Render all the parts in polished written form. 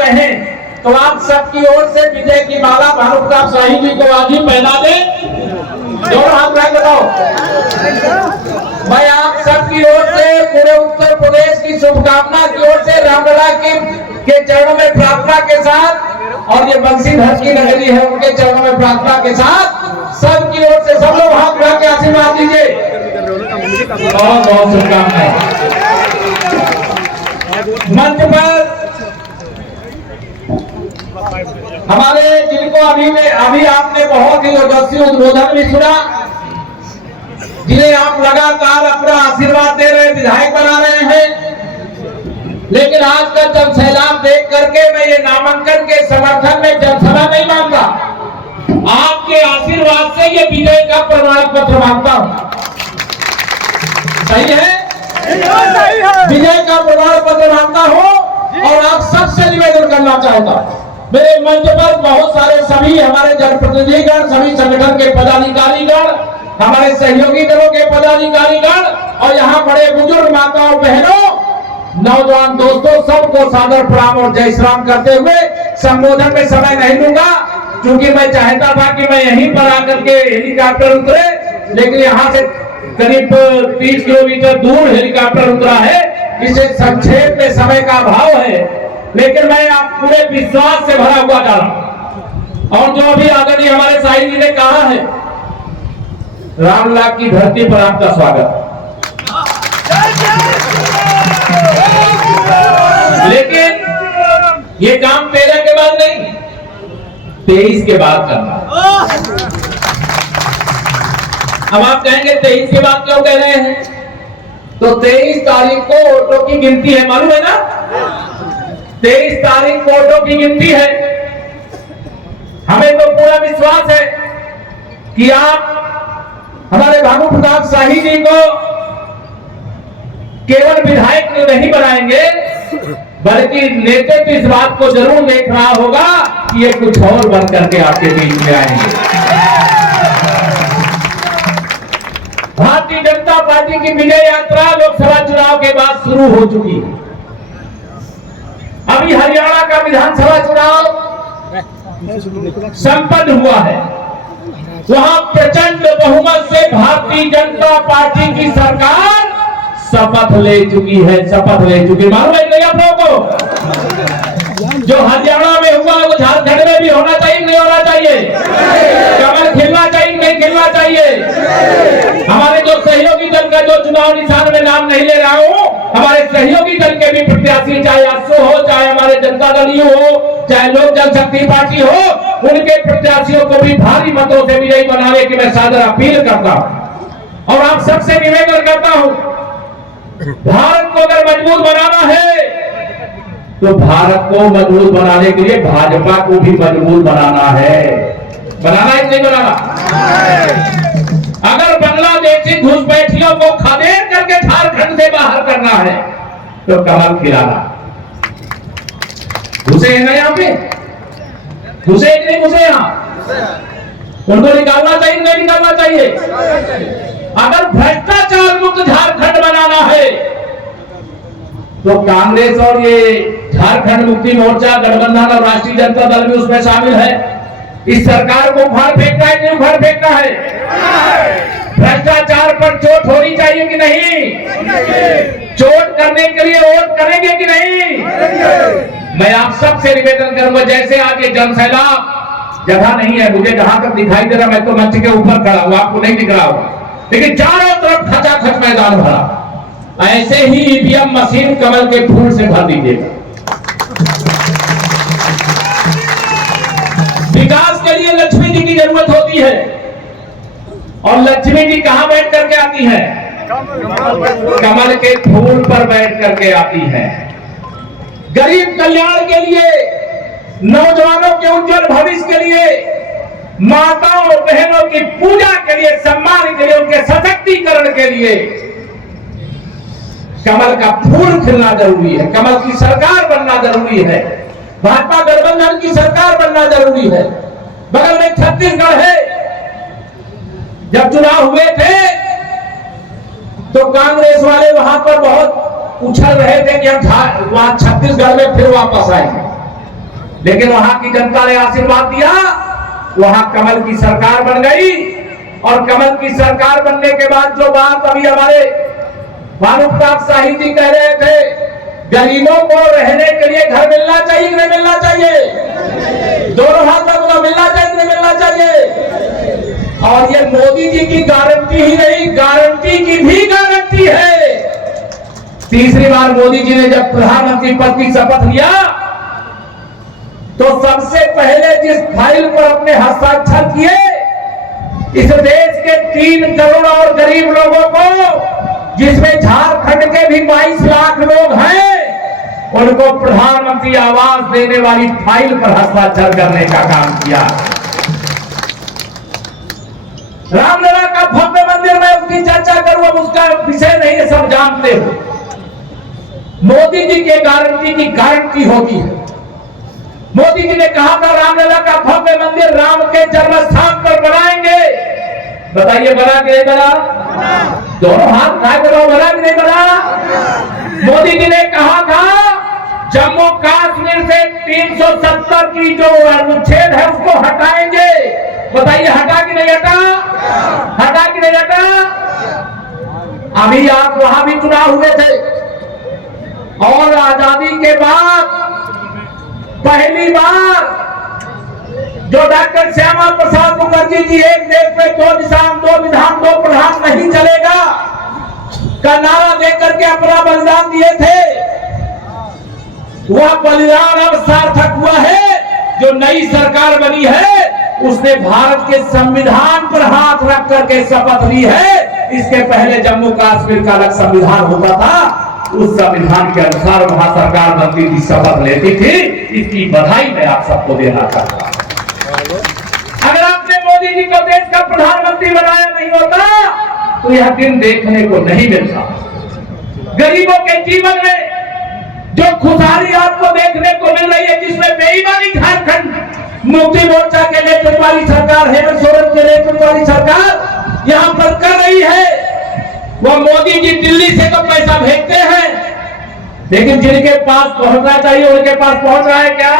कहें तो आप सबकी ओर से विजय की माला भानु प्रताप शाही जी को आज ही पहना दे। दोनों हाथ में बताओ। मैं आप सबकी ओर से पूरे उत्तर प्रदेश की शुभकामना की ओर से रामलला के चरणों में प्रार्थना के साथ, और ये बंसीधर की नगरी है उनके चरणों में प्रार्थना के साथ सबकी ओर से सब लोग हाथ उठा के आशीर्वाद दीजिए। बहुत बहुत शुभकामनाएं। मंच पर हमारे जिनको अभी आपने बहुत ही ओजस्वी उद्बोधन भी सुना, जिन्हें आप लगातार अपना आशीर्वाद दे रहे, विधायक बना रहे हैं, लेकिन आज का जनसैलाब देख करके मैं ये नामांकन के समर्थन में जनसभा नहीं मानता, आपके आशीर्वाद से ये विजय का प्रमाण पत्र मांगता हूं। सही है? विजय का प्रमाण पत्र मांगता हूं और आप सबसे निवेदन करना चाहता हूं। मेरे मंच पर बहुत सारे सभी हमारे जनप्रतिनिधिगण, सभी संगठन के पदाधिकारीगण, हमारे सहयोगी दलों के पदाधिकारीगण और यहाँ बड़े बुजुर्ग माताओं बहनों, नौजवान दोस्तों, सबको सादर प्रणाम और जय श्री राम करते हुए संबोधन में समय नहीं लूंगा, क्योंकि मैं चाहता था कि मैं यहीं पर आकर के हेलीकॉप्टर उतरे, लेकिन यहाँ से करीब 30 किलोमीटर दूर हेलीकॉप्टर उतरा है, इसे संक्षेप में समय का अभाव है, लेकिन मैं आप पूरे विश्वास से भरा हुआ जा रहा। और जो अभी आदरणीय हमारे साहिब जी ने कहा है, रामलला की धरती पर आपका स्वागत। लेकिन ये काम 13 के बाद नहीं, 23 के बाद करना। अब आप कहेंगे 23 के बाद क्यों कह रहे हैं? तो 23 तारीख को वोटों की गिनती है, मालूम है ना? 23 तारीख को वोटों की गिनती है। हमें तो पूरा विश्वास है कि आप हमारे भानु प्रताप शाही जी को केवल विधायक नहीं बनाएंगे, बल्कि नेतृत्व इस बात को जरूर देख रहा होगा कि ये कुछ और बन करके आपके बीच में आएंगे। भारतीय जनता पार्टी की विजय यात्रा लोकसभा चुनाव के बाद शुरू हो चुकी है। अभी हरियाणा का विधानसभा चुनाव संपन्न हुआ है, वहां प्रचंड बहुमत से भारतीय जनता पार्टी की सरकार शपथ ले चुकी है, शपथ ले चुकी। मालूम है नहीं आप लोगों को? जो हरियाणा में हुआ वो झारखंड में भी होना चाहिए, नहीं होना चाहिए? कमल खिलना चाहिए, नहीं खिलना चाहिए? हमारे जो सहयोगी दल का जो चुनाव निशान में नाम नहीं ले रहा हूं, हमारे सहयोगी दल के भी प्रत्याशी, चाहे आसो हो, चाहे हमारे जनता दल हो, चाहे लोक जनशक्ति पार्टी हो, उनके प्रत्याशियों को भी भारी मतों से विजयी बनाने की मैं सादर अपील करता हूं। और आप सबसे निवेदन करता हूं, भारत को अगर मजबूत बनाना है तो भारत को मजबूत बनाने के लिए भाजपा को भी मजबूत बनाना है। बनाना है नहीं बनाना? अगर बांग्लादेशी घुसपैठियों को खदेड़ करके झारखंड से बाहर करना है तो कमल खिलाना। घुसे हैं ना यहाँ पे? घुसे कि नहीं घुसे? यहाँ उनको निकालना चाहिए, नहीं निकालना चाहिए? अगर भ्रष्टाचार मुक्त झारखंड बनाना है तो कांग्रेस और ये झारखंड मुक्ति मोर्चा गठबंधन और राष्ट्रीय जनता दल भी उसमें शामिल है। इस सरकार को उखाड़ फेंकना है कि नहीं उखाड़ फेंकना है? भ्रष्टाचार पर चोट होनी चाहिए कि नहीं? चोट करने के लिए वोट करेंगे कि नहीं? मैं आप सबसे निवेदन करूंगा, जैसे आगे जनसैलाब, जगह नहीं है मुझे जहां तक दिखाई दे रहा, मैं तो मंच के ऊपर खड़ा हूं, आपको नहीं दिख रहा होगा, लेकिन चारों तरफ खचाखच मैदान भरा, ऐसे ही ईवीएम मशीन कमल के फूल से भर दीजिएगा। विकास के लिए लक्ष्मी जी की जरूरत होती है, और लक्ष्मी जी कहां बैठ करके आती है? कमल के फूल पर बैठ करके आती है। गरीब कल्याण के लिए, नौजवानों के उज्जवल भविष्य के लिए, माताओं बहनों की पूजा के लिए, सम्मान के लिए, उनके सशक्तिकरण के लिए कमल का फूल खिलना जरूरी है। कमल की सरकार बनना जरूरी है। भाजपा गठबंधन की सरकार बनना जरूरी है। बगल में छत्तीसगढ़ है, जब चुनाव हुए थे तो कांग्रेस वाले वहां पर बहुत उछल रहे थे कि हम वहां छत्तीसगढ़ में फिर वापस आएंगे, लेकिन वहां की जनता ने आशीर्वाद दिया, वहां कमल की सरकार बन गई। और कमल की सरकार बनने के बाद जो बात अभी हमारे भानु प्रताप शाही जी कह रहे थे, गरीबों को रहने के लिए घर मिलना चाहिए कि नहीं मिलना चाहिए? दोनों हाथ में मिलना चाहिए कि नहीं मिलना चाहिए? और ये मोदी जी की गारंटी ही नहीं, गारंटी की भी गारंटी है। तीसरी बार मोदी जी ने जब प्रधानमंत्री पद की शपथ लिया तो सबसे पहले जिस फाइल पर अपने हस्ताक्षर किए, इस देश के 3 करोड़ और गरीब लोगों को, जिसमें झारखंड के भी 22 लाख लोग हैं, उनको प्रधानमंत्री आवास देने वाली फाइल पर हस्ताक्षर करने का काम किया। रामलला का भव्य मंदिर में उसकी चर्चा करूं, अब उसका विषय नहीं है, सब जानते हो। मोदी जी के गारंटी की गारंटी होती है। मोदी जी ने कहा था रामलला का भव्य मंदिर राम के जन्म स्थान पर बनाएंगे। बताइए बना कि नहीं बना? दोनों हाथ उठाए बताओ, बना कि नहीं बना? मोदी जी ने कहा था जम्मू कश्मीर से 370 की जो अनुच्छेद है उसको हटाएंगे। बताइए हटा कि नहीं हटा? हटा कि नहीं हटा? अभी आप वहां भी चुनाव हुए थे और आजादी के बाद पहली बार जो डॉक्टर श्यामा प्रसाद मुखर्जी जी एक देश में 2 निशान 2 विधान 2 प्रधान नहीं चलेगा का नारा देकर के अपना बलिदान दिए थे, वह बलिदान अब सार्थक हुआ है। जो नई सरकार बनी है उसने भारत के संविधान पर हाथ रख करके शपथ ली है। इसके पहले जम्मू कश्मीर का अलग संविधान होता था, उस संविधान के अनुसार वहां सरकार बनती थी, शपथ लेती थी। इसकी बधाई मैं आप सबको देना चाहता हूं। अगर आपने मोदी जी को देश का प्रधानमंत्री बनाया नहीं होता तो यह दिन देखने को नहीं मिलता। गरीबों के जीवन में जो खुशहाली आपको देखने को मिल रही है, जिसमें बेईमानी झारखंड मुक्ति मोर्चा के नेतृत्व वाली सरकार, हेमंत सोरेन के नेतृत्व वाली सरकार यहां पर कर रही है, वो मोदी जी दिल्ली से तो पैसा भेजते हैं, लेकिन जिनके पास पहुंचना चाहिए उनके पास पहुंच रहा है क्या?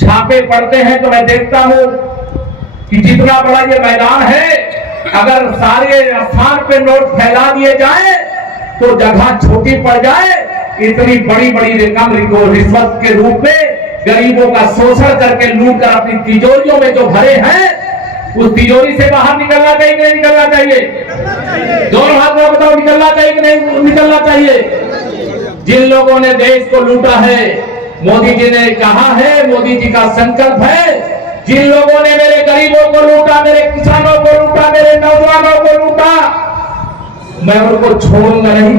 छापे पड़ते हैं तो मैं देखता हूं कि जितना बड़ा ये मैदान है, अगर सारे स्थान पे नोट फैला दिए जाए तो जगह छोटी पड़ जाए। इतनी बड़ी बड़ी रकम रिश्वत के रूप में गरीबों का शोषण करके लूट कर अपनी तिजोरियों में जो भरे हैं, उस तिजोरी से बाहर निकलना चाहिए कि नहीं निकलना चाहिए? दोनों हाथ में बताओ, निकलना चाहिए कि नहीं निकलना चाहिए? जिन लोगों ने देश को लूटा है, मोदी जी ने कहा है, मोदी जी का संकल्प है, जिन लोगों ने मेरे गरीबों को लूटा, मेरे किसानों को लूटा, मेरे नौजवानों को लूटा, मैं उनको छोड़ूंगा नहीं।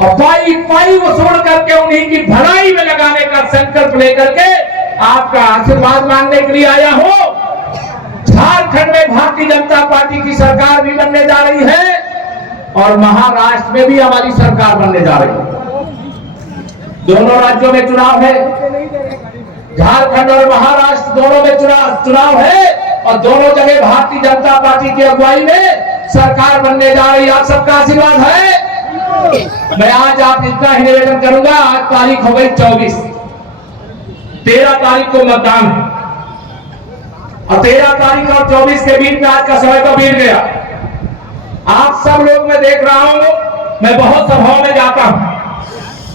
और पाई पाई वसूल करके उन्हीं की भलाई में लगाने का संकल्प लेकर के आपका आशीर्वाद मांगने के लिए आया हूं। झारखंड में भारतीय जनता पार्टी की सरकार भी बनने जा रही है और महाराष्ट्र में भी हमारी सरकार बनने जा रही है। दोनों राज्यों में चुनाव है, झारखंड और महाराष्ट्र दोनों में चुनाव है और दोनों जगह भारतीय जनता पार्टी की अगुवाई में सरकार बनने जा रही है। आप सबका आशीर्वाद है। मैं आज आप इतना ही निवेदन करूंगा, आज तारीख हो गई 24, 13 तारीख को मतदान है और 13 तारीख और 24 के बीच में आज का समय तो बीत गया। आप सब लोग मैं देख रहा हूं, मैं बहुत सभाओं में जाता हूं,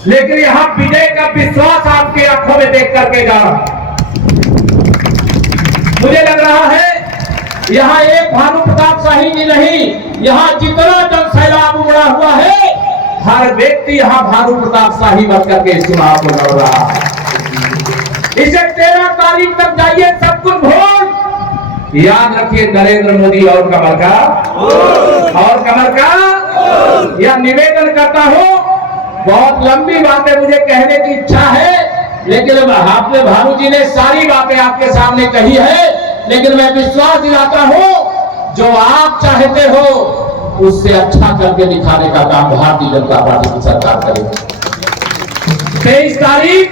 लेकिन यहां विजय का विश्वास आपकी आंखों में देख करके जा रहा हूं। मुझे लग रहा है यहां एक भानु प्रताप शाही जी नहीं, यहां जितना जन सैलाब उमड़ा हुआ है, हर व्यक्ति यहां भानु प्रताप शाही बन करके चुनाव को लड़ रहा है। इसे 13 तारीख तक जाइए, सब कुछ भूल याद रखिए, नरेंद्र मोदी और कमल का यह निवेदन करता हूं। बहुत लंबी बातें मुझे कहने की इच्छा है, लेकिन आपने भानु जी ने सारी बातें आपके सामने कही है, लेकिन मैं विश्वास दिलाता हूं जो आप चाहते हो उससे अच्छा करके दिखाने का काम भारतीय जनता पार्टी की सरकार करेगी। 23 तारीख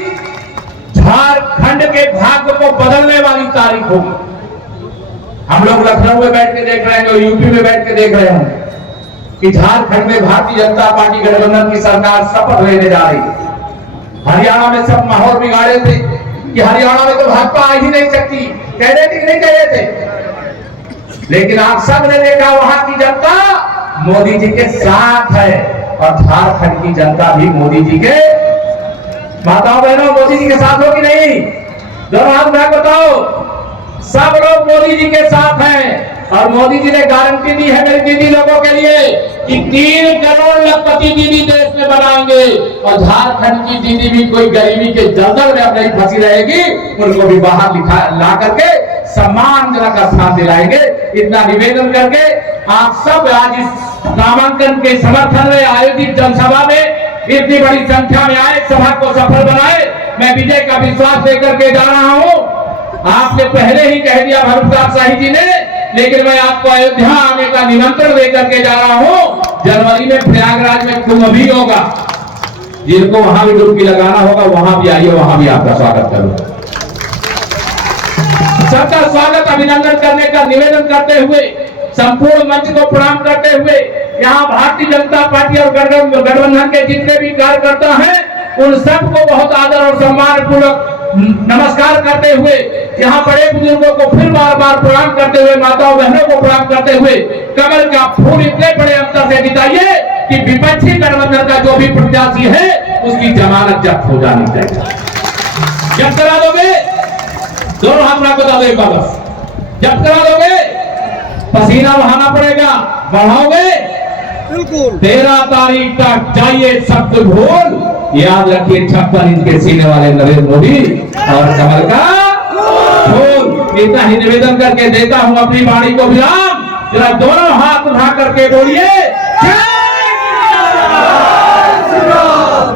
झारखंड के भाग्य को बदलने वाली तारीख होगी। हम लोग लखनऊ में बैठ के देख रहे हैं और यूपी में बैठ के देख रहे हैं कि झारखंड में भारतीय जनता पार्टी गठबंधन की सरकार शपथ लेने जा रही है। हरियाणा में सब माहौल बिगाड़े थे कि हरियाणा में तो भाजपा आ ही नहीं सकती, कह रहे थे कि नहीं कह रहे थे। लेकिन आप सब ने देखा वहां की जनता मोदी जी के साथ है और झारखंड की जनता भी मोदी जी के, माताओं बहनों, मोदी जी के साथ हो कि नहीं? दोनों हाथ में बताओ। सब लोग मोदी जी के साथ हैं और मोदी जी ने गारंटी दी है मेरी दीदी लोगों के लिए कि 3 करोड़ लखपति दीदी देश में बनाएंगे और झारखंड की दीदी भी कोई गरीबी के दलदल में अब नहीं फंसी रहेगी, उनको भी बाहर ला करके सम्मानजनक स्थान दिलाएंगे। इतना निवेदन करके आप सब आज इस नामांकन के समर्थन में आयोजित जनसभा में इतनी बड़ी संख्या में आए, सभा को सफल बनाए। मैं विजय का विश्वास लेकर के जा रहा हूं। आपने पहले ही कह दिया भरत प्रताप शाही जी ने, लेकिन मैं आपको अयोध्या आने का निमंत्रण देकर के जा रहा हूं। जनवरी में प्रयागराज में कुंभ भी होगा, जिनको वहां भी डुबकी लगाना होगा वहां भी आइए, वहां भी आपका स्वागत करूंगा। सबका स्वागत अभिनंदन करने का निवेदन करते हुए, संपूर्ण मंच को प्रणाम करते हुए, यहाँ भारतीय जनता पार्टी और गठबंधन के जितने भी कार्यकर्ता हैं उन सबको बहुत आदर और सम्मान पूर्वक नमस्कार करते हुए, यहाँ बड़े बुजुर्गों को फिर बार बार प्रणाम करते हुए, माताओं बहनों को प्रणाम करते हुए, कमल का फूल इतने बड़े अंतर से जिताइए कि विपक्षी गठबंधन का जो भी प्रत्याशी है उसकी जमानत जब्त हो जानी चाहिए। जब्त करा दोगे? दोनों हाथ में बता दो एक बार बस। जब्त करा दोगे? पसीना बहाना पड़ेगा, बढ़ाओगे? बिल्कुल। 13 तारीख तक जाइए शब्द भूल, याद रखिए 56 इंच के सीने वाले नरेंद्र मोदी और कमल का फूल। इतना ही निवेदन करके देता हूं अपनी वाणी को विराम। जरा दोनों हाथ उठा करके बोलिए जय श्री राम।